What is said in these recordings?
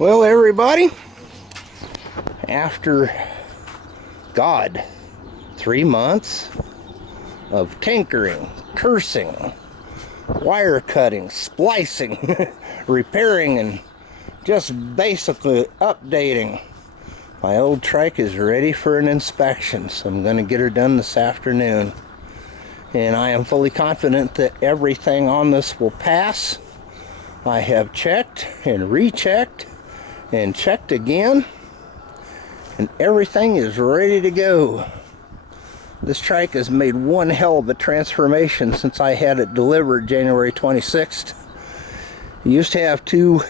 Well, everybody, after, 3 months of tinkering, cursing, wire cutting, splicing, repairing, and just basically updating, my old trike is ready for an inspection. So I'm going to get her done this afternoon. And I am fully confident that everything on this will pass. I have checked and rechecked and checked again, and everything is ready to go. This trike has made one hell of a transformation since I had it delivered January 26th. It used to have two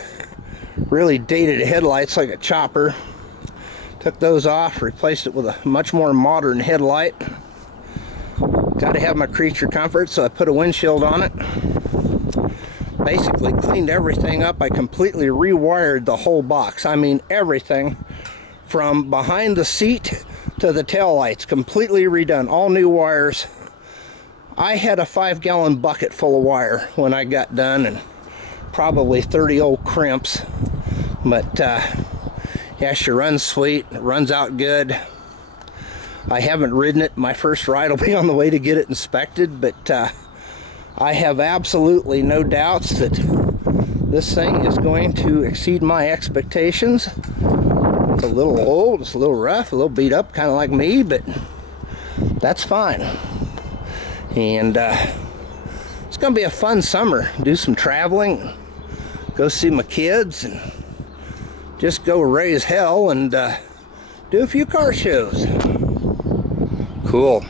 really dated headlights like a chopper. Took those off, replaced it with a much more modern headlight. Got to have my creature comfort, so I put a windshield on it. Basically cleaned everything up. I completely rewired the whole box. I mean everything from behind the seat to the tail lights, completely redone, all new wires. I had a 5-gallon bucket full of wire when I got done, and probably 30 old crimps. But yeah, she runs sweet, it runs out good. I haven't ridden it. My first ride will be on the way to get it inspected, but I have absolutely no doubts that this thing is going to exceed my expectations. It's a little old, it's a little rough, a little beat up, kind of like me, but that's fine. And it's going to be a fun summer. Do some traveling, go see my kids, and just go raise hell and do a few car shows. Cool.